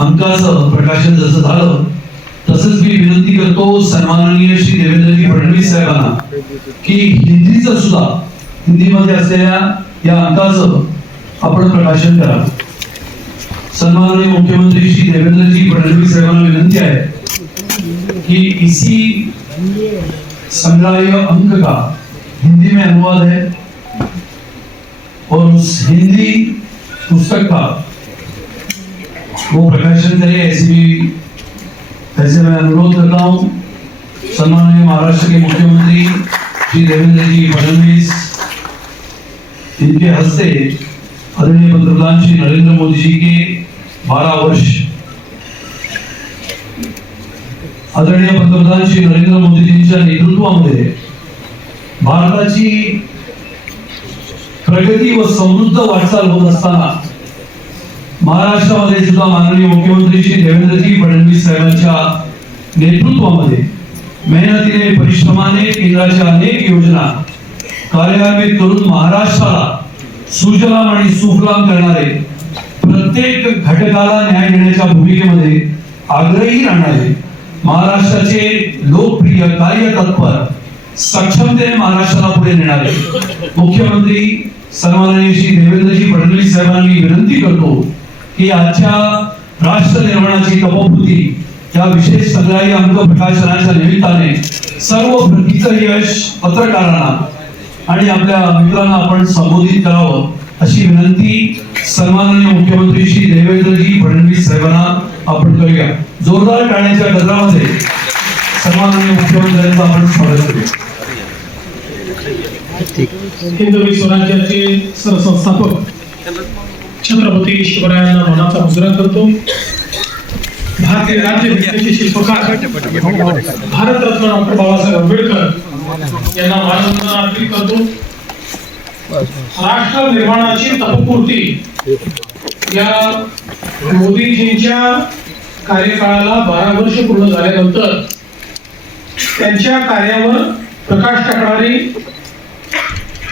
अंकाचं प्रकाशन जसं झालं तसंच मी विनंती करतो सन्माननीय श्री देवेंद्रजी फडणवीस साहेबांना की हिंदीचं सुद्धा हिंदीमध्ये असलेल्या या अंकाचं आपण प्रकाशन करा. सन्माननीय मुख्यमंत्री श्री देवेंद्रजी फडणवीस साहेबांना विनंती आहे कि इसी संग्रहालय अंक का हिंदी में अनुवाद है और उस हिंदी पुस्तक का वो प्रकाशन करे, ऐसे मैं अनुरोध करता हूँ सम्माननीय महाराष्ट्र के मुख्यमंत्री श्री देवेंद्र जी फडणवीस, इनके हस्ते आदरणीय पंतप्रधान श्री नरेंद्र मोदी जी के 12 वर्ष, आदरणीय पंतप्रधान श्री नरेंद्र मोदीजींच्या नेतृत्वामध्ये भारताची प्रगती व समृद्ध वाटचाल होत असताना महाराष्ट्रामध्ये सुद्धा माननीय मुख्यमंत्री श्री देवेंद्रजी फडणवीस साहेबांच्या नेतृत्वामध्ये मेहनतीने परिश्रमाने केंद्राच्या अनेक योजना कार्यान्वित करून महाराष्ट्राला सुजलाम आणि सुफलाम करणारे, प्रत्येक घटकाला न्याय देण्याच्या भूमिकेमध्ये आग्रही राहणारे, महाराष्ट्राचे लोकप्रिय कार्यतत्पर सक्षमतेने महाराष्ट्राला पुढे नेणारे मुख्यमंत्री सन्माननीय श्री देवेंद्रजी फडणवीस साहेबांनी विनंती करतो की आजच्या राष्ट्र निर्माणाची तपोपूर्ती या विशेष संग्रहालय अंक प्रकाशनाच्या निमित्ताने सर्व प्रतीचं यश पत्रकारांना आणि आपल्या मित्रांना आपण संबोधित करावं अशी विनंती सन्माननीय मुख्यमंत्री श्री देवेंद्रजी फडणवीस साहेबांना आपण करूया. जोरदार टाळ्यांच्या गजरामध्ये सन्माननीय मुख्यमंत्र्यांचं आपण स्वागत करूया. हिंदवी स्वराज्याचे सरसंस्थापक छत्रपती शिवरायांना मानाचा मुजरा करतो. भारतीय राज्यघटनेचे शिल्पकार भारतरत्न डॉक्टर बाबासाहेब आंबेडकर यांना मानवंदना अर्पित करतो. राष्ट्र निर्माणाची तपपूर्ती या मोदीजींच्या कार्यकाळाला 12 वर्ष पूर्ण झाल्यानंतर त्यांच्या कार्यावर प्रकाश टाकणारी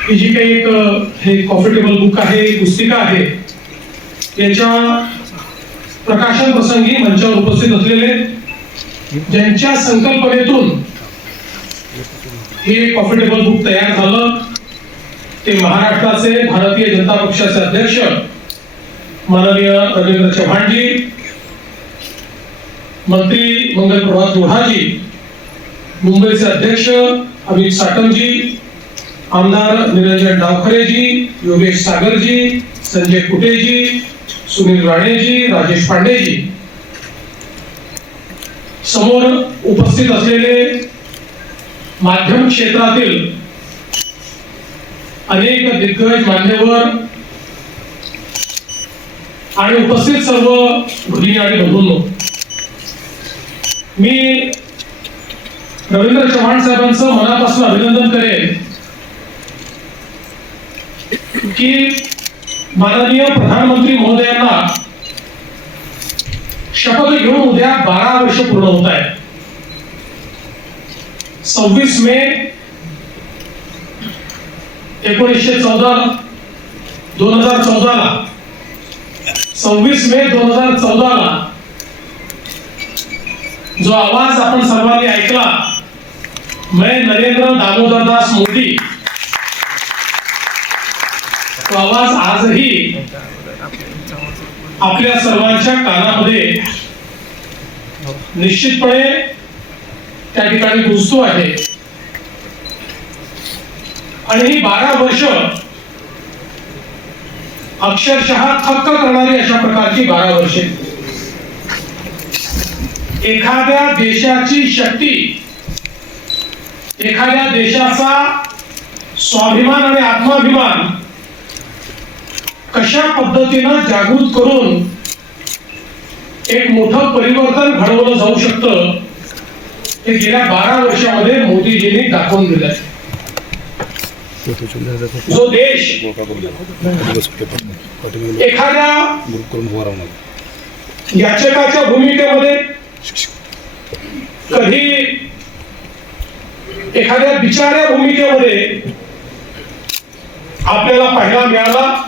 ही जी काही एक हे कॉम्फर्टेबल बुक आहे, पुस्तिका आहे, याच्या प्रकाशन प्रसंगी मंचावर उपस्थित असलेले ज्यांच्या संकल्पनेतून हे कॉम्फर्टेबल बुक तयार झालं ते महाराष्ट्राचे भारतीय जनता पक्षाचे अध्यक्ष माननीय रवींद्र चव्हाणजी, मंत्री मंगल प्रभात लोढाजी, मुंबईचे अध्यक्ष अमित साटमजी, आमदार निरंजन डावखरेजी, योगेश सागरजी, संजय कुटेजी, सुनील राणेजी, राजेश पांडेजी, समोर उपस्थित असलेले माध्यम क्षेत्रातील अनेक दिग्गज मान्यवर आणि उपस्थित सर्व भगिनी आणि बंधूंनो, मी रवींद्र चव्हाण साहेबांचं मनापासून अभिनंदन करेन की माननीय प्रधानमंत्री महोदयांना शपथ घेऊन उद्या 12 वर्ष पूर्ण होत आहे. 26 मे 1914 2014 26 मे 2014 जो आवाज आपण सर्वांनी ऐकला, मैं नरेंद्र दामोदर दास मोदी, तो आवाज आजही आपल्या सर्वांच्या कानामध्ये निश्चितपणे त्या ठिकाणी गुंजतो आहे. आणि ही 12 वर्ष अक्षरशः थक्क करणारी अशा प्रकारची 12 वर्षे. एखाद्या देशाची शक्ती, एखाद्या देशाचा स्वाभिमान आणि आत्माभिमान कशा पद्धतीनं जागृत करून एक मोठं परिवर्तन घडवलं जाऊ शकतं हे गेल्या 12 वर्षामध्ये मोदीजींनी दाखवून दिलंय. जो देश एखाद्या याचकाच्या भूमिकेमध्ये, कधी एखाद्या बिचाऱ्या भूमिकेमध्ये आपल्याला पाहायला मिळाला,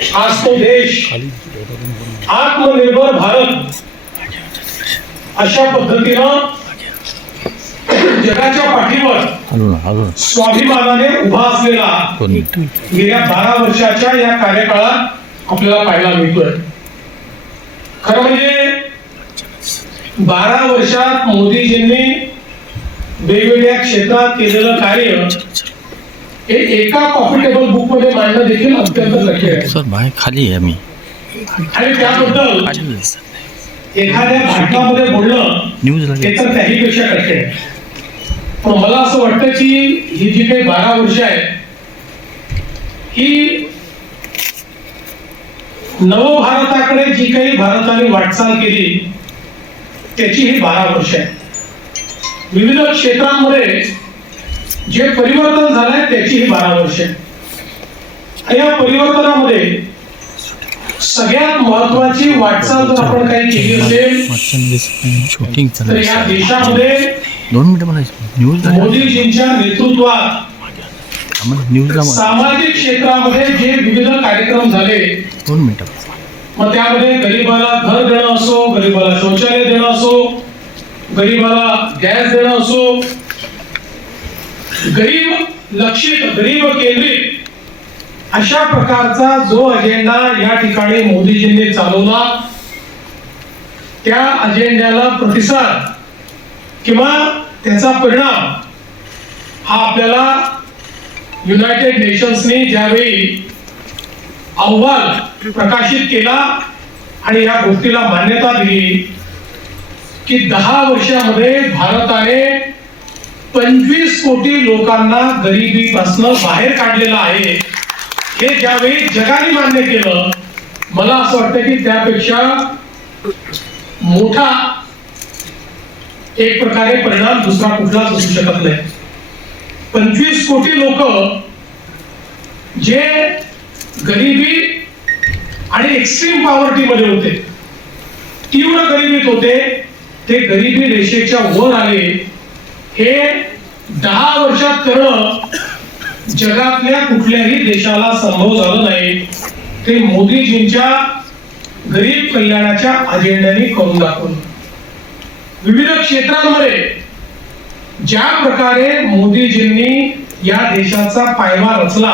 आज तो देश आत्मनिर्भर भारत अशा पद्धतीनं जगाच्या पाठीवर स्वाभिमानाने उभा असलेला गेल्या 12 वर्षाच्या या कार्यकाळात आपल्याला पाहायला मिळतोय. खरं म्हणजे 12 वर्षात मोदीजींनी वेगवेगळ्या क्षेत्रात केलेलं कार्य हे एका कॉम्पिटेबल बुक मध्ये मांडणं देखील अत्यंत कठीण आहे. सर बाहेर खाली आहे आम्ही आणि त्याबद्दल एखाद्या भाषणामध्ये बोलणं हे तर त्याहीपेक्षा कठीण आहे. पण मला असं वाटतं की ही जी काही 12 वर्ष आहेत ही नवभारताकडे जी काही भारताने वाटचाल केली त्याची ही 12 वर्ष आहेत. विविध क्षेत्रांमध्ये जे परिवर्तन झालंय त्याची ही 12 वर्ष आहे. आणि या परिवर्तनामध्ये सगळ्यात महत्वाची वाटचाल जर आपण काही केली असेल शूटिंग तर या देशामध्ये 2 मिनिटं म्हणायचं न्यूज मोदीजींच्या नेतृत्वात न्यूजला सामाजिक क्षेत्रामध्ये जे विविध कार्यक्रम झाले 2 मिनिटं मग त्यामध्ये गरीबाला घर देणं असो, गरीबाला शौचालय देणं असो, गरीबाला गॅस देणं असो, गरीब लक्षित गरीब केंद्रित अशा प्रकारचा जो अजेंडा या ठिकाणी मोदीजींनी चालवला त्या अजेंड्याला प्रतिसाद किंवा त्याचा परिणाम हा आपल्याला युनायटेड नेशन्सनी ज्यावेळी अहवाल प्रकाशित केला आणि या गोष्टीला मान्यता दिली की 10 वर्षामध्ये भारताने 25 कोटी लोकांना गरिबीपासून बाहेर काढलेलं आहे, हे ज्यावेळी जगाने मान्य केलं, मला असं वाटतं की त्यापेक्षा मोठा एक प्रकारे परिणाम दुसरा कुठलाच असू शकत नाही. 25 कोटी लोक जे गरिबी आणि एक्स्ट्रीम पॉवर्टी मध्ये होते, तीव्र गरिबीत होते, ते गरिबी रेषेच्या वर आले. हे 10 वर्षात करणं जगातल्या कुठल्याही देशाला संभव झालं नाही. ते मोदीजींच्या गरीब कल्याणाच्या अजेंड्याने करून दाखवलं. विविध क्षेत्रांमध्ये ज्या प्रकारे मोदीजींनी या देशाचा पायवा रचला,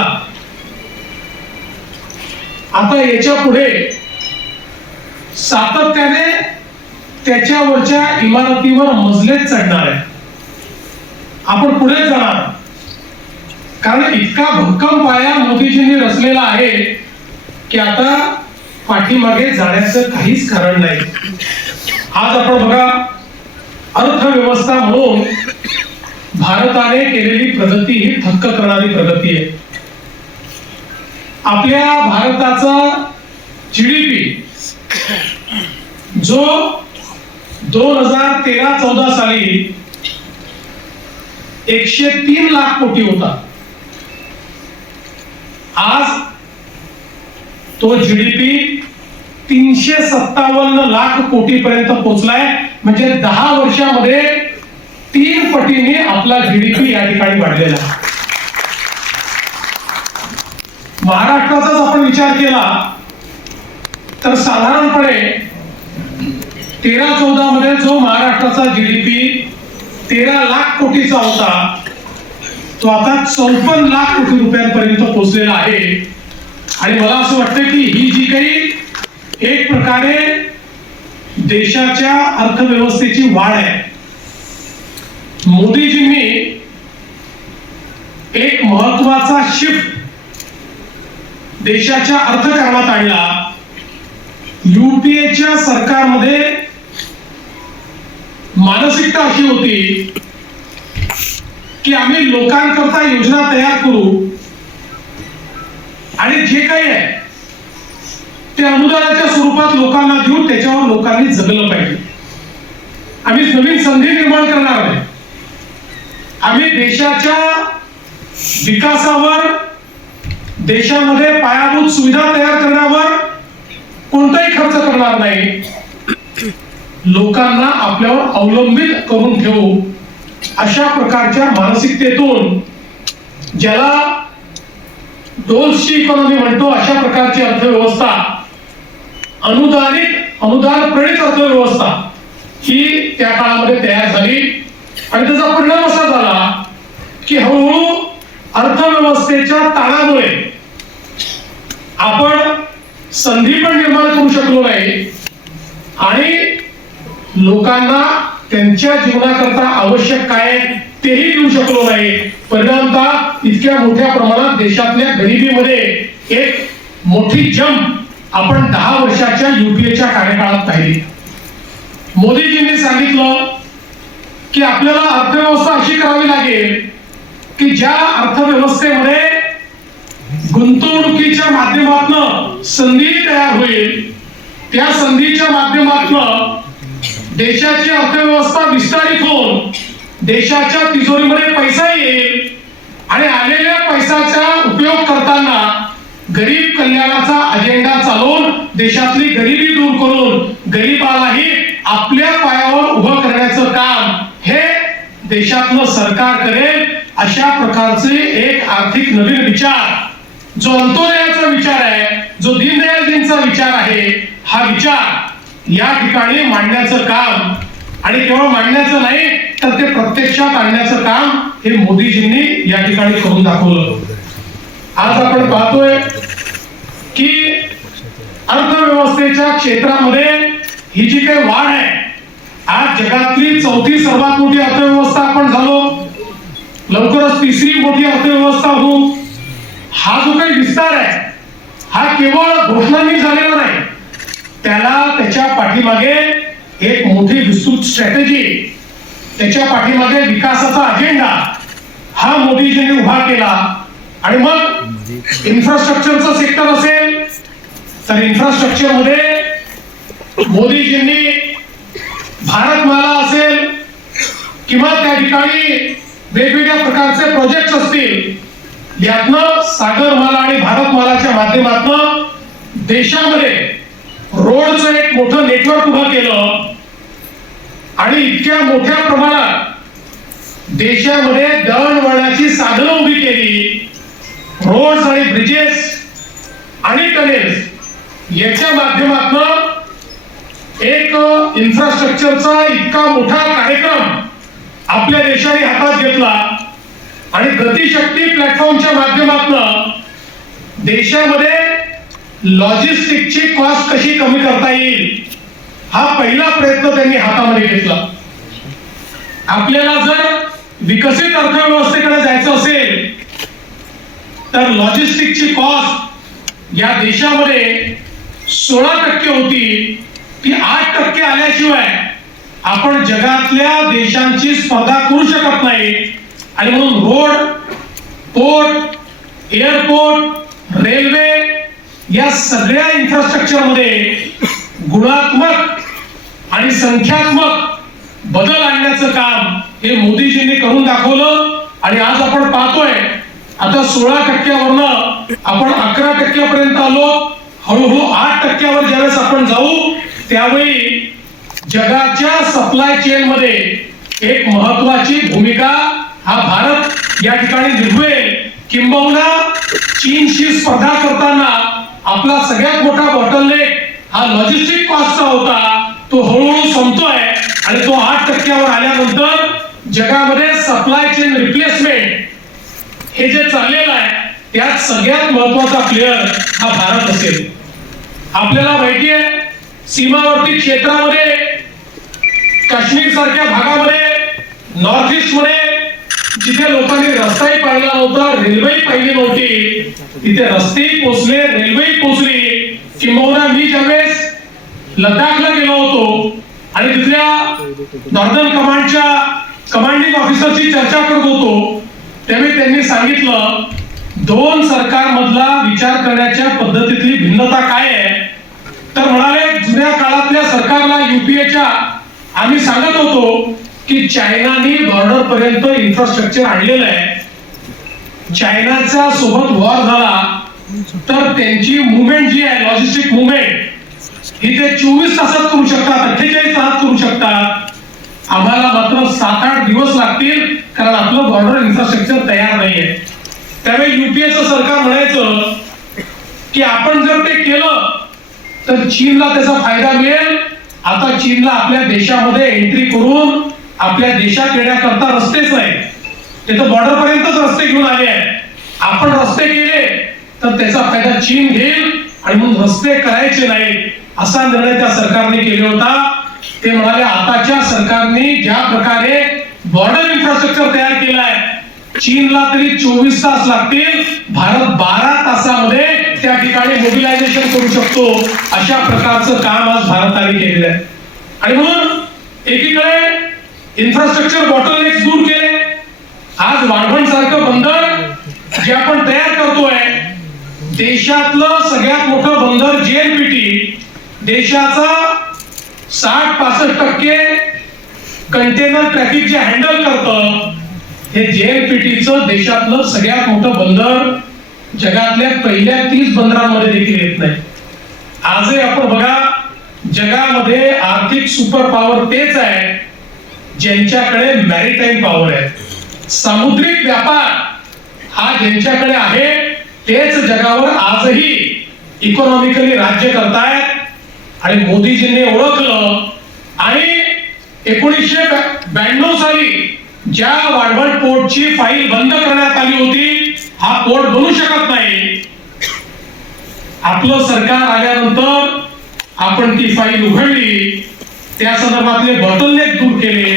आता याच्या पुढे सातत्याने त्याच्यावरच्या इमारतीवर मजलेच चढणार आहे. आपण पुढे जाणार, कारण इतका भक्कम पाया मोदीजींनी रचलेला आहे की आता पाठीमागे जाण्याचं काहीच कारण नाही. आज आपण बघा, अर्थव्यवस्था म्हणून भारताने केलेली प्रगती ही थक्क करणारी प्रगती आहे. आपल्या भारताचा जीडीपी जो 2013-14 साली 103 लाख कोटी होता, आज तो जीडीपी 357 लाख कोटी पर्यंत पोहोचलाय. म्हणजे 10 वर्षामध्ये 3 पटीने आपला जीडीपी या ठिकाणी वाढलेला. महाराष्ट्राचाच आपण विचार केला तर साधारणपणे 13-14 मध्ये जो महाराष्ट्राचा जीडीपी 13 लाख कोटीचा होता, तो आता 54 लाख कोटी रुपयांपर्यंत पोहोचलेला आहे. आणि मला असं वाटतं की ही जी काही एक प्रकारे देशाच्या अर्थव्यवस्थेची वाढ आहे, मोदीजींनी एक महत्वाचा शिफ्ट देशाच्या अर्थकारणात आणला. युपीएच्या सरकारमध्ये मानसिकता अशी होती की आम्ही लोकांकरता योजना तयार करू आणि जे काही आहे ते अनुदानाच्या स्वरूपात लोकांना देऊ, त्याच्यावर लोकांनी जगलं पाहिजे. आम्ही नवीन संधी निर्माण करणार नाही. आम्ही देशाच्या विकासावर, देशामध्ये पायाभूत सुविधा तयार करण्यावर कोणताही खर्च करणार नाही. लोकांना आपल्यावर अवलंबित करून ठेवू, अशा प्रकारच्या मानसिकतेतून ज्याला डोल्सची इकॉनॉमी म्हणतो अशा प्रकारची अर्थव्यवस्था, अनुदान प्रणित अर्थव्यवस्था ही त्या काळामध्ये तयार झाली. आणि त्याचा परिणाम असा झाला की हळूहळू अर्थव्यवस्थेच्या ताणामुळे आपण संधी पण निर्माण करू शकलो नाही आणि लोकांना त्यांच्या जीवनाकरता आवश्यक काय तेही देऊ शकलो नाही. परिणामतः इतक्या मोठ्या प्रमाणात देशातल्या गरिबीमध्ये एक मोठी जंप आपण 10 वर्षाच्या युपीएच्या कार्यकाळात पाहिली. मोदीजींनी सांगितलं की आपल्याला अर्थव्यवस्था अशी करावी लागेल की ज्या अर्थव्यवस्थेमध्ये गुंतवणुकीच्या माध्यमातून संधी तयार होईल, त्या संधीच्या माध्यमातून देशाची अर्थव्यवस्था विस्तारित होऊन देशाच्या तिजोरीमध्ये पैसा येईल आणि आलेल्या पैशाचा उपयोग करताना गरीब कल्याणाचा अजेंडा चालवून देशातली गरिबी दूर करून गरीबालाही आपल्या पायावर उभं करण्याचं काम हे देशातलं सरकार करेल. अशा प्रकारचे एक आर्थिक नवीन विचार जो अंत्योदयाचा विचार आहे, जो दीनदयालजींचा विचार आहे, हा विचार या ठिकाणी मांडण्याचं काम आणि केवळ मांडण्याचं नाही तर ते प्रत्यक्षात आणण्याचं काम हे मोदीजींनी या ठिकाणी करून दाखवलं. आज आपण पाहतोय की अर्थव्यवस्थेच्या क्षेत्रामध्ये ही जी काही वाढ आहे, आज जगातली 4थी सर्वात मोठी अर्थव्यवस्था आपण झालो, लवकरच 3री मोठी अर्थव्यवस्था होऊ. हा जो काही विस्तार आहे हा केवळ घोषणांनी झालेला नाही, त्याला त्याच्या पाठीमागे एक मोठी विस्तृत स्ट्रॅटेजी, त्याच्या पाठीमागे विकासाचा अजेंडा हा मोदीजींनी उभा केला. आणि मग इन्फ्रास्ट्रक्चरचं सेक्टर असेल तर इन्फ्रास्ट्रक्चर मध्ये मोदीजींनी भारतमाला असेल किंवा त्या ठिकाणी वेगवेगळ्या प्रकारचे प्रोजेक्ट असतील, यातनं सागरमाला आणि भारतमालाच्या माध्यमातून देशामध्ये रोडचं एक मोठं नेटवर्क उभं केलं आणि इतक्या मोठ्या प्रमाणात देशामध्ये दळणवळणाची साधनं उभी केली. रोड्स आणि ब्रिजेस आणि टनेल्स याच्या माध्यमातून एक इन्फ्रास्ट्रक्चरचा इतका मोठा कार्यक्रम आपल्या देशाने हातात घेतला आणि गतिशक्ती प्लॅटफॉर्मच्या माध्यमातून देशामध्ये लॉजिस्टिकची कॉस्ट कशी कमी करता येईल हा पहिला प्रयत्न त्यांनी हातामध्ये घेतला. आपल्याला जर विकसित अर्थव्यवस्थेकडे जायचं असेल तर लॉजिस्टिकची कॉस्ट या देशामध्ये 16% होती, ती 8% आल्याशिवाय आपण जगातल्या देशांची स्पर्धा करू शकत नाही. आणि म्हणून रोड, पोर्ट, एअरपोर्ट, रेल्वे या सगळ्या इन्फ्रास्ट्रक्चर मध्ये गुणात्मक आणि संख्यात्मक बदल आणण्याचं काम हे मोदीजींनी करून दाखवलं. आणि आज आपण पाहतोय आता 16%वरनं आपण 11% आलो, हळूहळू 8%वर ज्यावेळेस आपण जाऊ त्यावेळी जगाच्या सप्लाय चेन मध्ये एक महत्वाची भूमिका हा भारत या ठिकाणी निभवेल. किंबहुना चीनशी स्पर्धा करताना आपला सगळ्यात मोठा बॉटलनेक हा लॉजिस्टिक कॉस्टचा होता, तो हळूहळू संपतोय आणि तो 8%वर आल्यानंतर जगामध्ये सप्लाय चेन रिप्लेसमेंट हे जे चाललेलं आहे त्यात सगळ्यात महत्वाचा प्लेयर हा भारत असेल. आपल्याला माहिती आहे सीमावर्ती क्षेत्रामध्ये काश्मीर सारख्या भागामध्ये नॉर्थ ईस्ट मध्ये जिथे लोकांनी रस्ताही पाहिला नव्हता, रेल्वेही पाहिली नव्हती, तिथे रस्तेही पोचले, रेल्वेही पोचली. किंबहुना मी ज्यावेळेस लडाखला गेलो होतो आणि तिथल्या नॉर्दर्न कमांडच्या कमांडिंग ऑफिसरची चर्चा करत होतो त्यावेळी त्यांनी सांगितलं 2 सरकारमधला विचार करण्याच्या पद्धतीतली भिन्नता काय आहे. तर म्हणाले जुन्या काळातल्या सरकारला युपीएच्या आम्ही सांगत होतो की चायनाने बॉर्डर पर्यंत इन्फ्रास्ट्रक्चर आणलेलं आहे, चायनाच्या सोबत वॉर झाला तर त्यांची मुवमेंट जी आहे लॉजिस्टिक मुवमेंट ही ते 24 तासात करू शकतात, 48 तासात करू शकतात. आम्हाला मात्र 7-8 दिवस लागतील कारण आपलं बॉर्डर इन्फ्रास्ट्रक्चर तयार नाहीये. त्यावेळी युपीएचं सरकार म्हणायचं की आपण जर ते केलं तर चीनला त्याचा फायदा मिळेल. आता चीनला आपल्या देशामध्ये एंट्री करून आपल्या देशात येण्याकरता रस्तेच नाही, ते तर बॉर्डर पर्यंतच रस्ते घेऊन आले आहेत. आपण रस्ते केले तर त्याचा फायदा चीन घेईल आणि म्हणून रस्ते करायचे नाहीत असा निर्णय त्या सरकारने केला होता. ते म्हणाले आताच्या सरकारने ज्या प्रकारे बॉर्डर इन्फ्रास्ट्रक्चर तयार केलाय, चीनला तरी 24 तास लागतील, भारत 12 तासामध्ये त्या ठिकाणी मोबिलायझेशन करू शकतो. अशा प्रकारचं काम आज भारताने केलेलं आहे. आणि म्हणून एकीकडे इन्फ्रास्ट्रक्चर बॉटलनेक्स दूर केले. आज वाढवण सारखं बंदर जे आपण तयार करतोय, देशातलं सगळ्यात मोठं बंदर जेएनपीटी, देशाचा 60-65% कंटेनर ट्रॅफिक जे हँडल करतं, हे जेएनपीटीचं देशातलं सगळ्यात मोठं बंदर जगातल्या पहिल्या 30 बंदरांमध्ये देखील येत नाही. आजही आपण बघा, जगामध्ये आर्थिक सुपर पॉवर तेच आहे ज्यांच्याकडे मॅरीटाईम पॉवर आहे. सामुद्रिक व्यापार हा ज्यांच्याकडे आहे तेच जगावर आजही इकॉनॉमिकली राज्य करतायत. आणि मोदीजींनी ओळखलं आणि 1992 साली ज्या वाढवण पोर्टची फाईल बंद करण्यात आली होती, हा पोर्ट बनू शकत नाही. आपलं सरकार आल्यानंतर आपण ती फाईल उघडली, त्या संदर्भातले बॉटलनेक दूर केले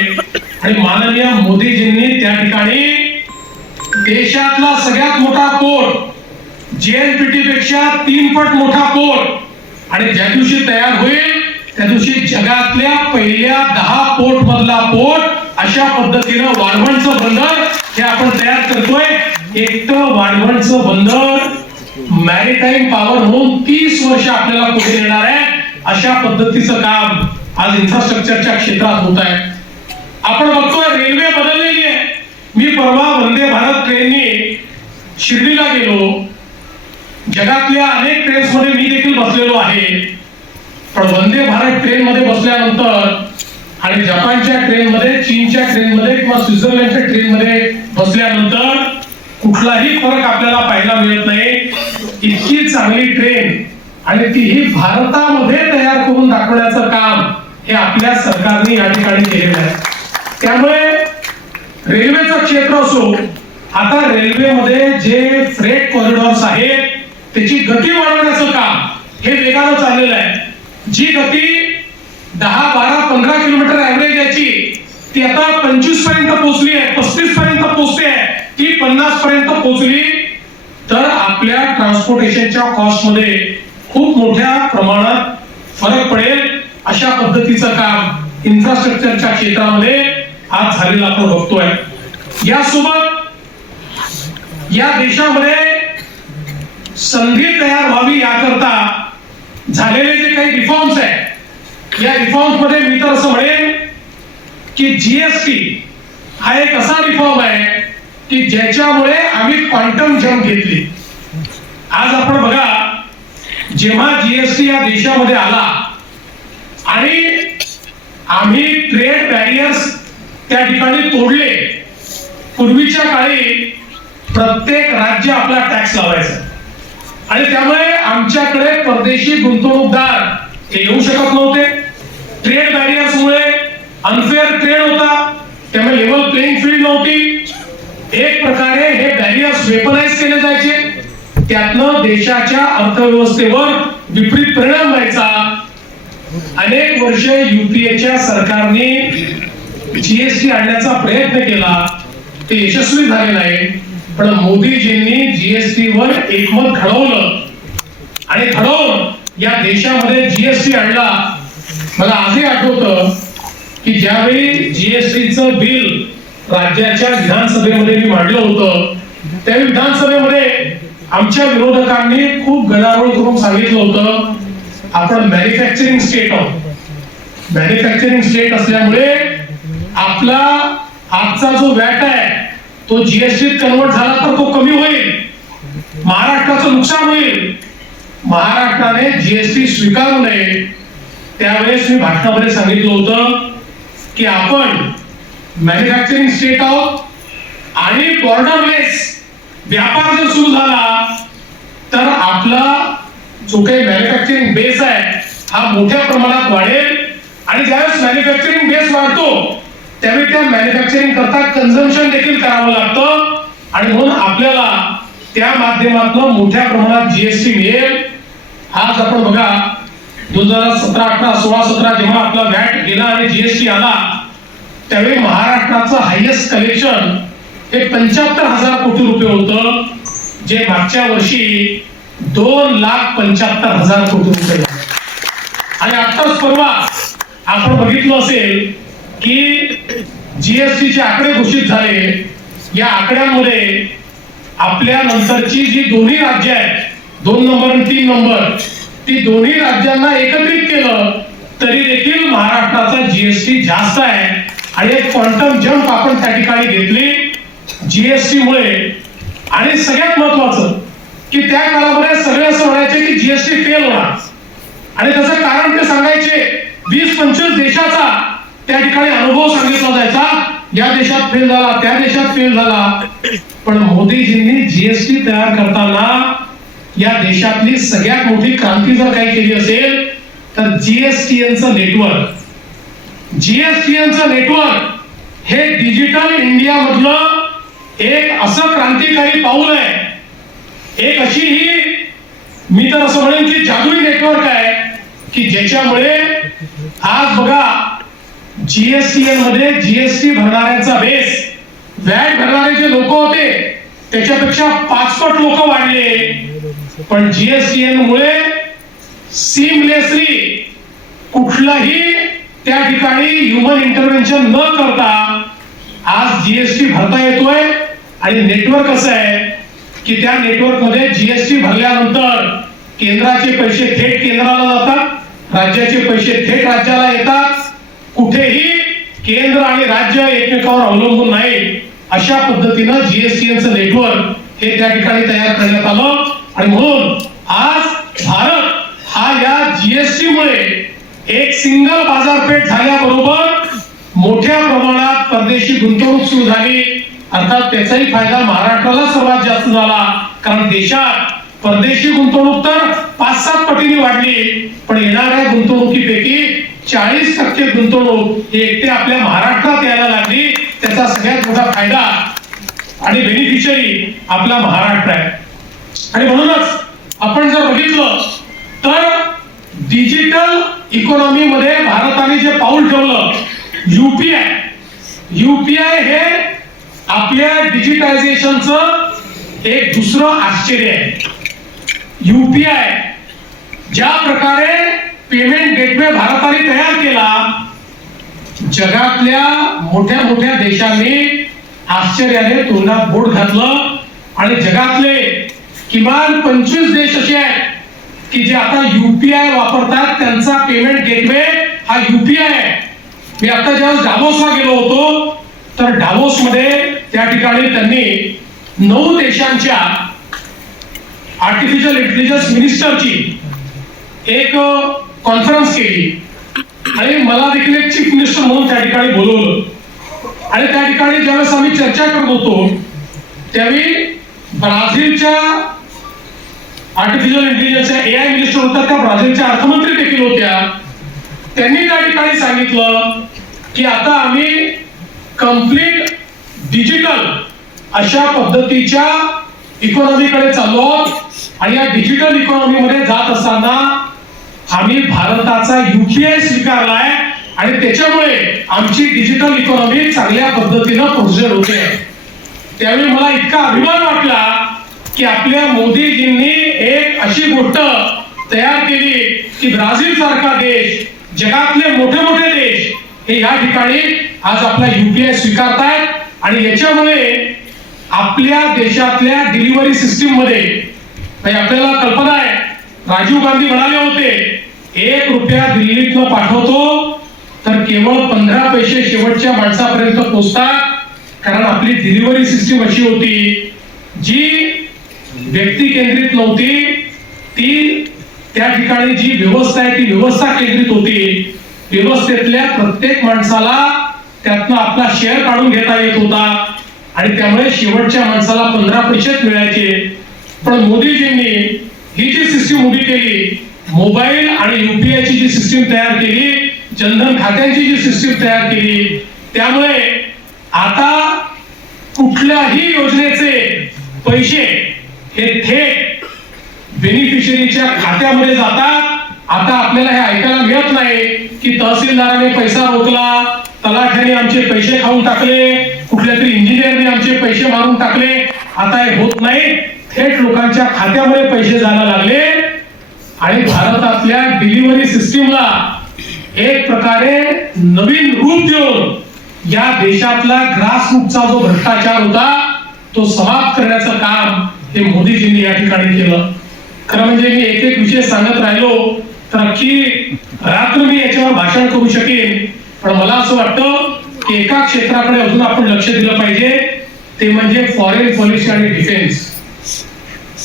आणि माननीय मोदीजींनी त्या ठिकाणी देशातला सगळ्यात मोठा पोर्ट, जेएनपीटी पेक्षा 3 पट मोठा पोर्ट, आणि ज्या दिवशी तयार होईल त्या दिवशी जगातल्या पहिल्या 10 पोर्ट मधला पोर्ट अशा पद्धतीनं वाढवणचं बंदर हे आपण तयार करतोय. एकटं वाढवणचं बंदर मॅरीटाईम पॉवर म्हणून 30 वर्ष आपल्याला पुढे येणार आहे. अशा पद्धतीचं काम आज इन्फ्रास्ट्रक्चरच्या क्षेत्रात होत आहे. आपण बघतोय रेल्वे बदललेली आहे. मी परवा वंदे भारत ट्रेननी शिर्डीला गेलो. जगातल्या अनेक ट्रेन्स मध्ये मी देखील बसलेलो आहे, पण वंदे भारत ट्रेन मध्ये बसल्यानंतर आणि जपानच्या ट्रेन मध्ये, चीनच्या ट्रेन मध्ये किंवा स्वित्झर्लंडच्या ट्रेन मध्ये बसल्यानंतर कुठलाही फरक आपल्याला पाहायला मिळत नाही. इतकी चांगली ट्रेन आणि तीही भारतामध्ये तयार करून दाखवण्याचं काम हे आपल्या सरकारने या ठिकाणी केलेलं आहे. त्यामुळे रेल्वेचं क्षेत्र असो, आता रेल्वेमध्ये जे फ्रेट कॉरिडॉर्स आहेत त्याची गती वाढवण्याचं काम हे वेगानं चाललेलं आहे. जी गती 10, 12, 15 किलोमीटर ऍव्हरेज याची ती आता 25 पर्यंत पोहोचली आहे, 35 पर्यंत पोहोचते आहे, ती 50 पर्यंत पोहोचली तर आपल्या ट्रान्सपोर्टेशनच्या कॉस्ट मध्ये खूप मोठ्या प्रमाणात फरक पडेल. अशा पद्धतीचं काम इन्फ्रास्ट्रक्चरच्या क्षेत्रामध्ये आज झालेलं आपण बघतोय. यासोबत या देशामध्ये संधी तयार व्हावी याकरता झालेले जे काही रिफॉर्म्स आहेत, या रिफॉर्म्स मध्ये मी तर असं म्हणेन की जीएसटी हा एक असा रिफॉर्म आहे की ज्याच्यामुळे आम्ही क्वांटम जंप घेतली. आज आपण बघा, जेव्हा जीएसटी या देशामध्ये आला आणि आम्ही ट्रेड बॅरियर्स त्या ठिकाणी तोडले. पूर्वीच्या काळी प्रत्येक राज्य आपला टॅक्स लावायचा आणि त्यामुळे आमच्याकडे परदेशी गुंतवणूकदार हे येऊ शकत नव्हते. ट्रेड बॅरियर्समुळे अनफेअर ट्रेड होता, त्यामुळे लेवल प्लेइंग फील्ड नव्हती. एक प्रकारे हे बॅरियर्स वेपनाइज केले जायचे, त्यातनं देशाच्या अर्थव्यवस्थेवर विपरीत परिणाम व्हायचा. अनेक वर्ष युपीएच्या सरकारने जीएसटी आणण्याचा प्रयत्न केला, ते यशस्वी झाले नाही. पण मोदीजींनी जीएसटी वर एकमत घडवलं आणि घडवून या देशामध्ये जीएसटी आणला. मला आजही आठवतं की ज्यावेळी जीएसटीचं बिल राज्याच्या विधानसभेमध्ये मी मांडलं होतं, त्यावेळी विधानसभेमध्ये आमच्या विरोधकांनी खूप गदारोळ करून सांगितलं होतं आपण मॅन्युफॅक्चरिंग स्टेट आहोत. मॅन्युफॅक्चरिंग स्टेट असल्यामुळे आपला आजचा जो वॅट आहे तो जीएसटीत कन्वर्ट झाला तर तो कमी होईल, महाराष्ट्राचं नुकसान होईल. महाराष्ट्राने जीएसटी स्वीकारू नये. त्यावेळेस मी भाषणामध्ये सांगितलं होतं की आपण मॅन्युफॅक्चरिंग स्टेट आहोत आणि बॉर्डरलेस व्यापार जर सुरू झाला तर आपला जो काही मॅन्युफॅक्चरिंग बेस आहे हा मोठ्या प्रमाणात वाढेल आणि ज्यावेळेस मॅन्युफॅक्चरिंग बेस वाढतो त्यावेळी त्या मॅन्युफॅक्चरिंग करता कन्झम्पशन देखील करावं लागतं आणि म्हणून आपल्याला त्या माध्यमातून मोठ्या प्रमाणात जीएसटी मिळेल. आज आपण बघा 2017, 18, 16, 17 जेव्हा आपला व्हॅट गेला आणि जीएसटी आला त्यावेळी महाराष्ट्राचं हायेस्ट कलेक्शन हे 75,000 कोटी रुपये होतं, जे मागच्या वर्षी 2,75,000 कोटी रुपये. आणि आत्ताच परवा आपण बघितलं असेल की जीएसटीचे आकडे घोषित झाले. या आकड्यांमध्ये आपल्या नंतरची जी दोन्ही राज्य आहेत 2 नंबर आणि 3 नंबर ती दोन्ही राज्यांना एकत्रित केलं तरी देखील महाराष्ट्राचा जीएसटी जास्त आहे आणि एक क्वांटम जंप आपण त्या ठिकाणी घेतली जीएसटी मुळे. आणि सगळ्यात महत्वाचं की त्या काळामध्ये सगळे असं म्हणायचे की जीएसटी फेल होणार आणि त्याचं कारण ते सांगायचे 20-25 देशाचा त्या ठिकाणी अनुभव सांगितला जायचा, या देशात फेल झाला त्या देशात फेल झाला. पण मोदीजींनी जीएसटी तयार करताना या देशातली सगळ्यात मोठी क्रांती जर काही केली असेल तर जीएसटीएनचं नेटवर्क हे डिजिटल इंडिया मधलं एक असं क्रांतिकारी पाऊल आहे. एक अशी ही मी तर असं म्हणेन की जादुई नेटवर्क आहे की ज्याच्यामुळे आज बघा जीएसटीएन मध्ये जीएसटी भरणाऱ्यांचा बेस, व्हॅट भरणारे जे लोक होते त्याच्यापेक्षा 5 पट लोक वाढले. पण जीएसटीएन मुळे सीमलेसली कुठलाही त्या ठिकाणी ह्युमन इंटरव्हेन्शन न करता आज जीएसटी भरता येतोय. आणि नेटवर्क असं आहे की त्या नेटवर्क मध्ये जीएसटी भरल्यानंतर केंद्राचे पैसे थेट केंद्राला जातात, राज्याचे पैसे थेट राज्याला येतात. कुठेही केंद्र आणि राज्य एकमेकांवर अवलंबून नाही अशा पद्धतीनं जीएसटीएनचं नेटवर्क हे त्या ठिकाणी तयार करण्यात आलं. आणि म्हणून आज भारत हा या जीएसटी मुळे एक सिंगल बाजारपेठ झाल्याबरोबर मोठ्या प्रमाणात परदेशी गुंतवणूक सुरू झाली. अर्थात त्याचाही फायदा महाराष्ट्राला सर्वात जास्त झाला कारण देशात परदेशी गुंतवणूक तर 5-7 पटीने वाढली पण येणाऱ्या गुंतवणुकीपैकी 40% गुंतवणूक ही एकटे आपल्या महाराष्ट्रात यायला लागली. त्याचा सगळ्यात मोठा फायदा आणि बेनिफिशियरी आपला महाराष्ट्र आहे. आणि म्हणूनच आपण जर बघितलं तर डिजिटल इकॉनॉमी मध्ये भारताने जे पाऊल ठेवलं यूपीआय हे आपल्या डिजिटायझेशनचं एक दुसरं आश्चर्य आहे. यूपीआय ज्या प्रकारे पेमेंट गेटवे भारताने तयार केला जगातल्या मोठ्या मोठ्या देशांनी आश्चर्याने तोंडात बोट घातलं. आणि जगातले किमान 25 देश असे आहेत की जे आता यूपीआय वापरतात, त्यांचा पेमेंट गेटवे हा यूपीआय आहे. मी आता जेव्हा डावोसला गेलो होतो तर डावोस मध्ये त्या ठिकाणी त्यांनी 9 देशांच्या आर्टिफिशियल इंटेलिजन्स मिनिस्टरची एक कॉन्फरन्स केली आणि मला देखील एक चीफ मिनिस्टर म्हणून त्या ठिकाणी बोलवलं. आणि त्या ठिकाणी ज्यावेळेस आम्ही चर्चा करत होतो त्यावेळी ब्राझीलच्या आर्टिफिशियल इंटेलिजन्सच्या एआय मिनिस्टर होत्या, त्या ब्राझीलच्या अर्थमंत्री देखील होत्या. त्यांनी त्या ठिकाणी सांगितलं की आता आम्ही कंप्लीट डिजिटल अशा पद्धतीच्या इकॉनॉमीकडे चाललो आहोत आणि या डिजिटल इकॉनॉमी मध्ये जात असताना आम्ही भारताचा यूपीआय स्वीकारलाय आणि त्याच्यामुळे आमची डिजिटल इकॉनॉमी चांगल्या पद्धतीनं प्रोसेस होते. त्यावेळी मला इतका अभिमान वाटला की आपल्या मोदीजींनी एक अशी गोष्ट तयार केली की ब्राझील सारखा देश, जगातले मोठे मोठे देश हे या ठिकाणी आज आपला यूपीआय स्वीकारतायत. आणि याच्यामुळे आपल्या देशातल्या डिलिव्हरी सिस्टीम मध्ये आपल्याला कल्पना आहे, राजीव गांधी म्हणाले होते 1 रुपया दिल्लीतनं पाठवतो तर केवळ 15 पैसे शेवटच्या माणसापर्यंत पोहोचतात. कारण आपली डिलिव्हरी सिस्टीम अशी होती जी व्यक्ती केंद्रित नव्हती, ती त्या ठिकाणी जी व्यवस्था आहे ती व्यवस्था केंद्रित होती. व्यवस्थेतल्या प्रत्येक माणसाला त्यातनं आपला शेअर काढून घेता येत होता. आणि त्यामुळे शेवटच्या माणसाला 15 पैसेच मिळायचे. पण मोदीजींनी ही जी सिस्टीम उभी केली, मोबाईल आणि UPI ची जी सिस्टीम तयार केली, जनधन खात्यांची जी सिस्टीम तयार केली, त्यामुळे आता कुठल्याही योजनेचे पैसे हे थेट बेनिफिशरीच्या खात्यामध्ये जातात. आता आपल्याला हे ऐकायला मिळत नाही की तहसीलदाराने पैसा रोखला, तलाठ्याने आमचे पैसे खाऊन टाकले, कुठल्या तरी इंजिनियरने आमचे पैसे मारून टाकले. आता हे होत नाही, थेट लोकांच्या खात्यामध्ये पैसे जायला लागले. आणि भारतातल्या डिलिव्हरी सिस्टीमला एक प्रकारे नवीन रूप देऊन या देशातला ग्रासरूटचा जो भ्रष्टाचार होता तो समाप्त करण्याचं काम हे मोदीजींनी या ठिकाणी केलं. खरं म्हणजे मी एक एक विषय सांगत राहिलो तर अख्खी रात्र मी याच्यावर भाषण करू शकेन. पण मला असं वाटतं की एका क्षेत्राकडे अजून आपण लक्ष दिलं पाहिजे, ते म्हणजे फॉरेन पॉलिसी आणि डिफेन्स.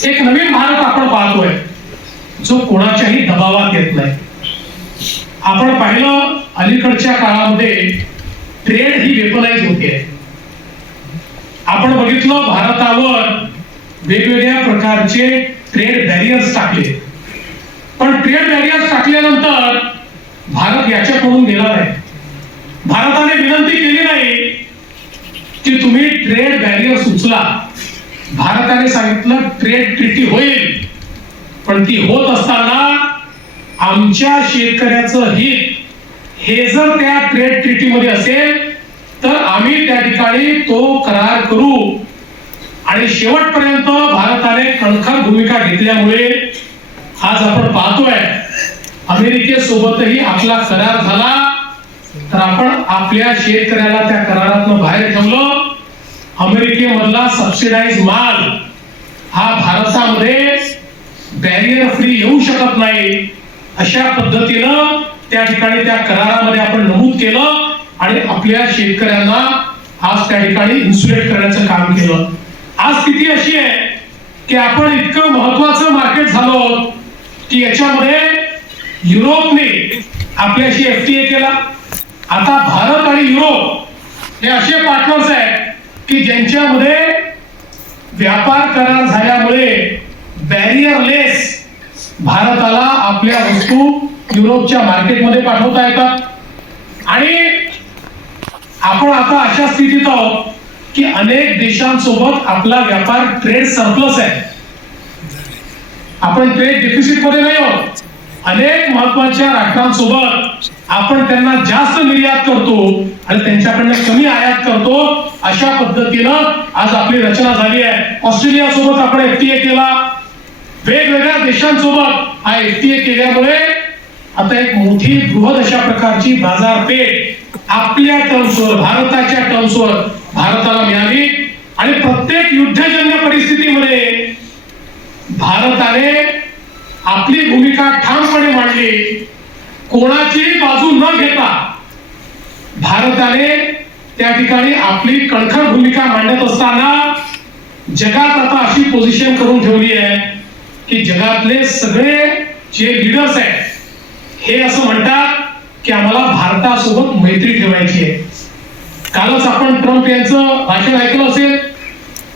एक नवीन भारत आपण पाहतोय जो कोणाच्याही दबावात येत नाही. आपण पाहिलं अलीकडच्या काळामध्ये ट्रेड ही वेपनाइज होते. आपण बघितलं भारतावर वेगवेगळ्या प्रकारचे ट्रेड बॅरियर्स टाकले. पण ट्रेड बॅरियर्स टाकल्यानंतर भारत याच्याकडून गेला नाही. भारताने विनंती केली नाही की तुम्ही ट्रेड बॅरियर्स उचला. भारताने सांगितलं ट्रेड ट्रीटी होईल, पण ती होत असताना आमच्या शेतकऱ्याचं हित हे जर त्या ट्रेड ट्रीटीमध्ये असेल तर आम्ही त्या ठिकाणी तो करार करू. आणि शेवटपर्यंत भारताने कणखर भूमिका घेतल्यामुळे आज आपण पाहतोय अमेरिकेसोबतही आपला करार झाला, तर आपण आपल्या शेतकऱ्याला त्या करारातून बाहेर ठेवलं. अमेरिकेमधला सबसिडाइज माल हा भारतामध्ये बॅरियर फ्री येऊ शकत नाही, अशा पद्धतीनं त्या ठिकाणी त्या करारामध्ये आपण नमूद केलं आणि आपल्या शेतकऱ्यांना आज त्या ठिकाणी इन्सुलेट करण्याचं काम केलं. आज स्थिती अशी आहे की आपण इतकं महत्वाचं मार्केट झालो की याच्यामध्ये युरोपने आपल्याशी FTA केला. आता भारत आणि युरोप हे असे पार्टनर्स आहेत की ज्यांच्यामध्ये व्यापार करार झाल्यामुळे बॅरियरलेस भारताला आपल्या वस्तू युरोपच्या मार्केटमध्ये पाठवता येतात. आणि आपण आता अशा स्थितीत आहोत की अनेक देशांसोबत आपला व्यापार ट्रेड सरप्लस आहे. आपण ट्रेड डेफिसिट मध्ये नाही आहोत. अनेक महत्वाच्या राष्ट्रांसोबत आपण त्यांना जास्त निर्यात करतो आणि त्यांच्याकडनं कमी आयात करतो. अशा पद्धतीनं आज आपली रचना झाली आहे. ऑस्ट्रेलिया सोबत आपण FTA केला. वेगवेगळ्या देशांसोबत हा FTA केल्यामुळे आता एक मोठी बृहद अशा प्रकारची बाजारपेठ आपल्या टर्म्सवर, भारताच्या टर्म्सवर भारताला मिळाली. आणि प्रत्येक युद्धजन्य परिस्थितीमध्ये भारताने आपली भूमिका ठामपणे मांडली. कोणाची बाजू न घेता भारताने त्या ठिकाणी आपली कणखर भूमिका मांडत असताना जगात आता अशी पोझिशन करून ठेवली आहे की जगातले सगळे जे लीडर्स आहेत हे असं म्हणतात की आम्हाला भारतासोबत मैत्री ठेवायची आहे. कालच आपण ट्रम्प यांचं भाषण ऐकलं असेल.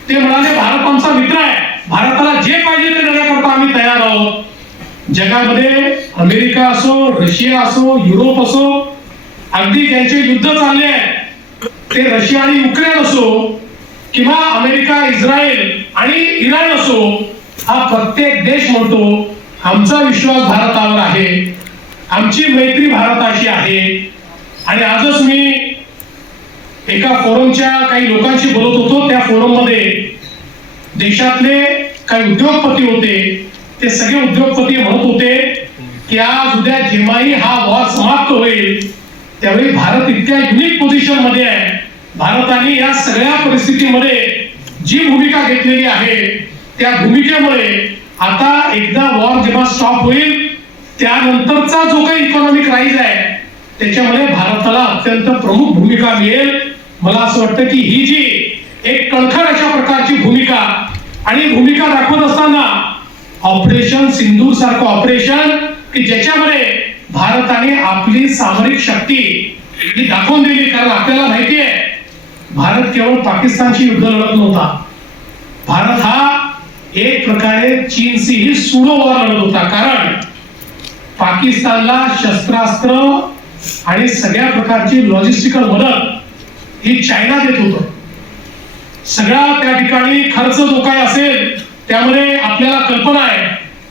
ते म्हणाले भारत आमचा मित्र आहे, भारताला जे पाहिजे ते देण्याकरता आम्ही तयार आहोत. जगामध्ये अमेरिका असो, रशिया असो, युरोप असो, अगदी ज्यांचे युद्ध चालले आहेत ते रशिया आणि युक्रेन असो किंवा अमेरिका, इस्रायल आणि इराण असो, हा प्रत्येक देश म्हणतो आमचा विश्वास भारतावर आहे, आमची मैत्री भारताशी आहे. आणि आजच मी एका फोरमच्या काही लोकांशी बोलत होतो. त्या फोरम मध्ये देशातले काही उद्योगपती होते. ते सगळे उद्योगपती म्हणत होते की आज उद्या जेव्हाही हा वॉर समाप्त होईल त्यावेळी भारत इतक्या युनिक पोझिशन मध्ये आहे. भारताने या सगळ्या परिस्थितीमध्ये जी भूमिका घेतलेली आहे त्या भूमिकेमुळे आता एकदा वॉर जेव्हा स्टॉप होईल त्यानंतरचा जो काही इकॉनॉमिक राईज आहे त्याच्यामध्ये भारताला अत्यंत प्रमुख भूमिका मिळेल. मला असं वाटतं की ही जी एक कणखर अशा प्रकारची भूमिका आणि भूमिका दाखवत असताना ऑपरेशन सिंधूर सारखं ऑपरेशन की ज्याच्यामध्ये भारताने आपली सामरिक शक्ती ही दाखवून दिली. कारण आपल्याला माहिती आहे भारत केवळ पाकिस्तानशी युद्ध लढत नव्हता. भारत हा एक प्रकारे चीनशीही सुडो वॉर लढत होता. कारण पाकिस्तानला शस्त्रास्त्र आणि सगळ्या प्रकारची लॉजिस्टिकल मदत ही चायना देत होतं. सगळा त्या ठिकाणी खर्च जो काय असेल त्यामध्ये आपल्याला कल्पना आहे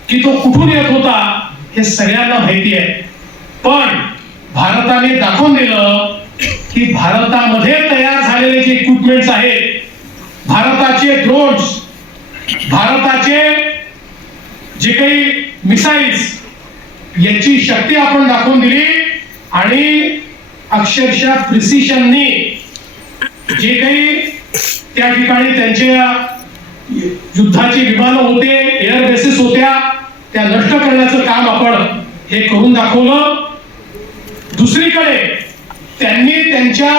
की तो कुठून येत होता हे सगळ्यांना माहिती आहे. पण भारताने दाखवून दिलं की भारतामध्ये तयार झालेले जे इक्विपमेंट्स आहेत, भारताचे ड्रोन्स, भारताचे जे काही मिसाईल्स, याची शक्ती आपण दाखवून दिली. आणि अक्षरशः प्रिसिशननी जे काही त्या ठिकाणी त्यांच्या युद्धाची विमानं होते, एअर बेसिस होत्या, त्या नष्ट करण्याचं काम आपण हे करून दाखवलं. दुसरीकडे त्यांनी त्यांच्या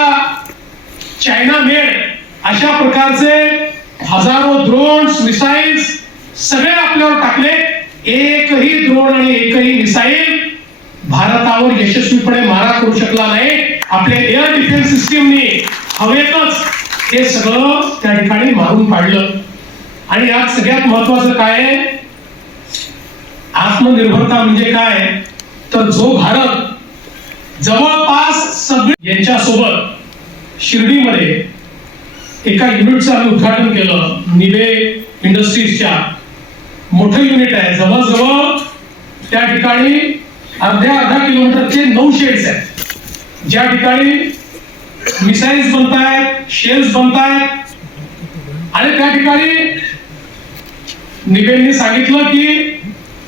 चायना मेड अशा प्रकारचे हजारो ड्रोन्स, मिसाईल्स सगळे आपल्यावर टाकले. एकही ड्रोन आणि एकही मिसाईल भारतावर यशस्वीपणे मारा करू शकला नाही. आपल्या एअर डिफेन्स सिस्टीमनी हवेतच हे सगळं त्या ठिकाणी मारून पाडलं. आणि यात सगळ्यात महत्वाचं काय आहे, आत्मनिर्भरता म्हणजे काय, तर जो भारत जवळपास सगळे यांच्यासोबत शिर्डीमध्ये एका युनिटचं आम्ही उद्घाटन केलं. निबे इंडस्ट्रीजच्या मोठं युनिट आहे. जवळजवळ त्या ठिकाणी अर्ध्या किलोमीटरचे 9 शेड्स आहेत, ज्या ठिकाणी मिसाईल्स बनतायत, शेल्स बनतायत. आणि त्या ठिकाणी निबेंनी सांगितलं की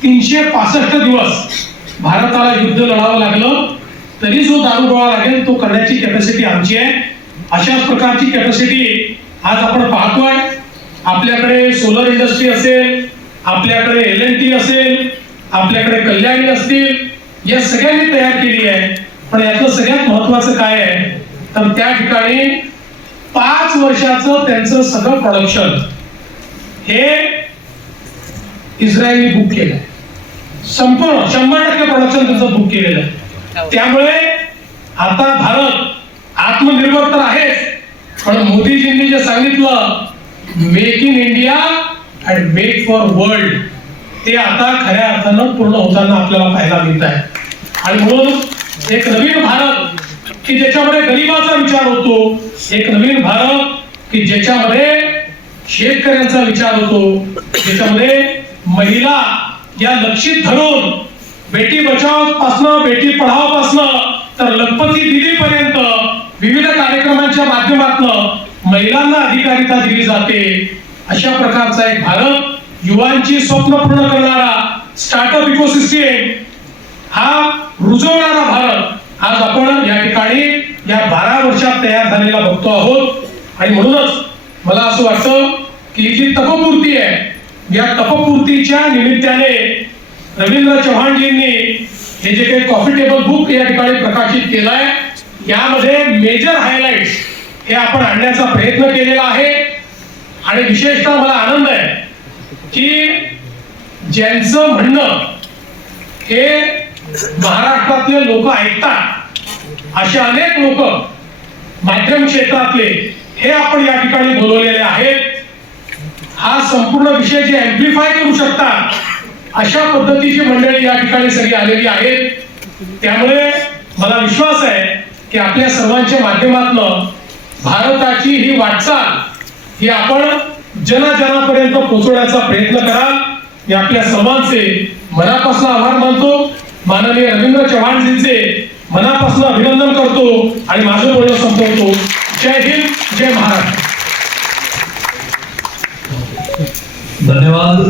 365 दिवस भारताला युद्ध लढावं लागलं तरी जो दारुगोळा लागेल तो करण्याची कॅपॅसिटी आमची आहे. अशाच प्रकारची कॅपॅसिटी आज आपण पाहतोय. आपल्याकडे सोलर इंडस्ट्री असेल, आपल्याकडे LNT असेल, आपल्याकडे कल्याणी असतील, या सगळ्यांनी तयार केली आहे. पण यातलं सगळ्यात महत्वाचं काय आहे, तर त्या ठिकाणी 5 वर्षाचं त्यांचं सगळं प्रोडक्शन हे इस्रायलने बुक केलंय. संपूर्ण 100% प्रोडक्शन त्यांचं बुक केलेलं आहे. त्यामुळे आता भारत आत्मनिर्भर तर आहेच, पण मोदीजींनी जे सांगितलं make in India and make for world, ते आता खऱ्या अर्थानं पूर्ण होताना आपल्याला पाहायला मिळत आहे. आणि म्हणून एक नवीन भारत की ज्याच्यामध्ये गरिबाचा विचार होतो, एक नवीन भारत की ज्याच्यामध्ये शेतकऱ्यांचा विचार होतो, ज्याच्यामध्ये महिला या लक्षित धरून बेटी बचाव पासनं बेटी पढाव पासनं तर लखपती दिदी पर्यंत विविध कार्यक्रमांच्या माध्यमातून महिलांना अधिकारिता दिली जाते. अशा प्रकारचा एक भारत, युवांची स्वप्न पूर्ण करणारा स्टार्टअप इकोसिस्टीम हा रुजवणारा भारत आज आपण या ठिकाणी या 12 वर्षात तयार झालेला बघतो आहोत. आणि म्हणूनच मला असं वाटतं की ही जी तपपूर्ती आहे, या तपपूर्तीच्या निमित्ताने रवींद्र चव्हाणजींनी हे जे काही कॉफी टेबल बुक या ठिकाणी प्रकाशित केलंय, यामध्ये मेजर हायलाइट्स हे आपण आणण्याचा प्रयत्न केलेला आहे. आणि विशेषतः मला आनंद आहे की ज्यांचं म्हणणं हे महाराष्ट्रातले लोक ऐकतात, असे अनेक लोक माध्यम क्षेत्रातले हे आपण या ठिकाणी बोलवलेले आहेत. हा संपूर्ण विषय जे अँप्लिफाय करू शकतात अशा पद्धतीची मंडळी या ठिकाणी सगळी आलेली आहेत. त्यामुळे मला विश्वास आहे की आपल्या सर्वांच्या माध्यमातून भारताची ही वाटचाल ही आपण जनाजनापर्यंत पोहोचवण्याचा प्रयत्न कराल. मी आपल्या सर्वांचे मनापासून आभार मानतो. माननीय रवींद्र चव्हाणजींचे मनापासून अभिनंदन करतो आणि माझं बोलणं संपवतो. जय हिंद, जय महाराष्ट्र. धन्यवाद.